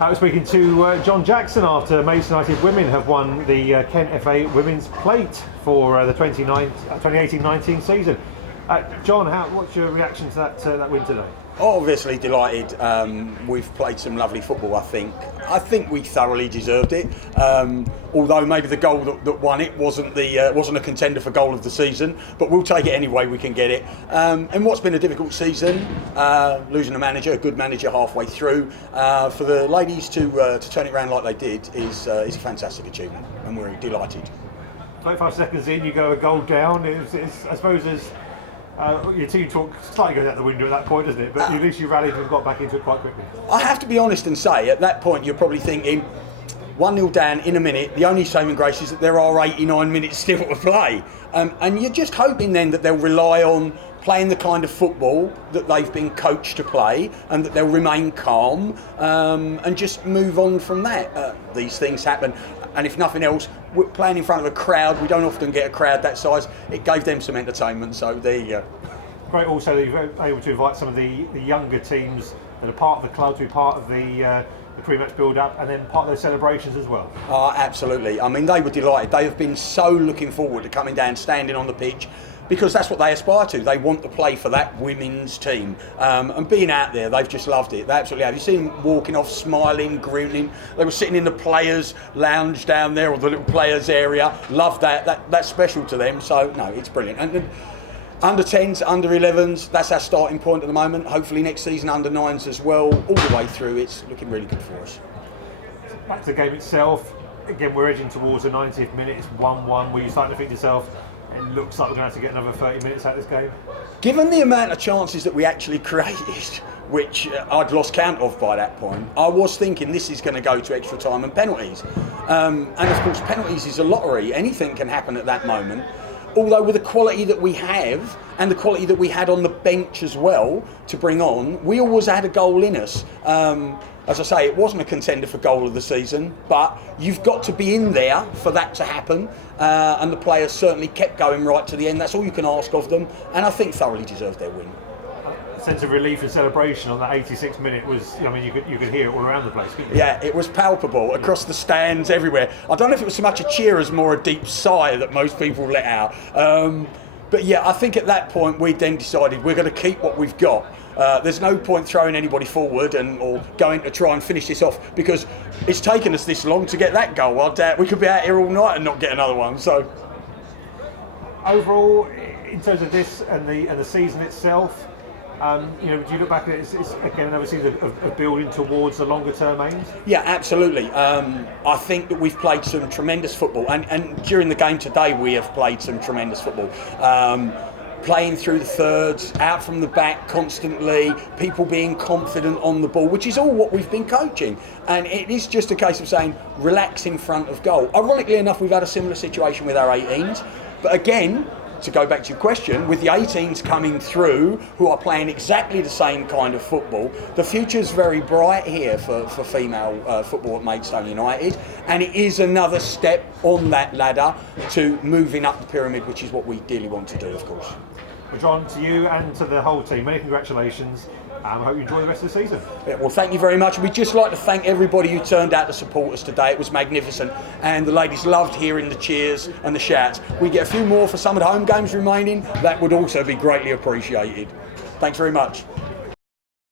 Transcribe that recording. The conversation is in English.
I was speaking to John Jackson after Maidstone United women have won the Kent FA Women's Plate for the 2018-19 season. John, what's your reaction to that win today? Obviously delighted. We've played some lovely football. I think we thoroughly deserved it. Although maybe the goal that won it wasn't a contender for goal of the season, but we'll take it any way we can get it. And what's been a difficult season, losing a good manager halfway through, for the ladies to turn it around like they did is a fantastic achievement, and we're delighted. 25 seconds in, you go a goal down. I suppose your team talk slightly goes out the window at that point, doesn't it? But at least you rallied and got back into it quite quickly. I have to be honest and say, at that point, you're probably thinking, 1-0 down in a minute, the only saving grace is that there are 89 minutes still to play. And you're just hoping then that they'll rely on playing the kind of football that they've been coached to play, and that they'll remain calm and just move on from that. These things happen. And if nothing else, we're playing in front of a crowd. We don't often get a crowd that size. It gave them some entertainment, so there you go. Great also that you're able to invite some of the younger teams that are part of the club to be part of the pre-match build-up and then part of those celebrations as well. Oh, absolutely. I mean, they were delighted. They have been so looking forward to coming down, standing on the pitch, because that's what they aspire to. They want to play for that women's team. And being out there, they've just loved it. They absolutely have. You see them walking off, smiling, grinning. They were sitting in the players' lounge down there, or the little players' area. Love that. That's special to them. So, no, it's brilliant. And under 10s, under 11s, that's our starting point at the moment. Hopefully next season, under 9s as well. All the way through, it's looking really good for us. Back to the game itself. Again, we're edging towards the 90th minute. It's 1-1. Were you starting to think to yourself, it looks like we're going to have to get another 30 minutes out of this game? Given the amount of chances that we actually created, which I'd lost count of by that point, I was thinking this is going to go to extra time and penalties. And of course, penalties is a lottery. Anything can happen at that moment. Although with the quality that we have, and the quality that we had on the bench as well to bring on, we always had a goal in us. As I say, it wasn't a contender for goal of the season, but you've got to be in there for that to happen. And the players certainly kept going right to the end. That's all you can ask of them, and I think thoroughly deserved their win. A sense of relief and celebration on that 86th minute was, I mean, you could hear it all around the place, couldn't you? Yeah, it was palpable across the stands, everywhere. I don't know if it was so much a cheer as more a deep sigh that most people let out. But yeah, I think at that point we then decided we're going to keep what we've got. There's no point throwing anybody forward or going to try and finish this off, because it's taken us this long to get that goal. I doubt we could be out here all night and not get another one. So overall, in terms of this and the season itself, do you look back at it, it's again another season of building towards the longer term aims? Yeah, absolutely. I think that we've played some tremendous football, and during the game today we have played some tremendous football. Playing through the thirds, out from the back constantly, people being confident on the ball, which is all what we've been coaching. And it is just a case of saying, relax in front of goal. Ironically enough, we've had a similar situation with our 18s, but again, to go back to your question, with the 18s coming through, who are playing exactly the same kind of football, the future's very bright here for female football at Maidstone United, and it is another step on that ladder to moving up the pyramid, which is what we dearly want to do, of course. Well, John, to you and to the whole team, many congratulations. I hope you enjoy the rest of the season. Yeah, well, thank you very much. We'd just like to thank everybody who turned out to support us today. It was magnificent, and the ladies loved hearing the cheers and the shouts. We get a few more for some of the home games remaining. That would also be greatly appreciated. Thanks very much.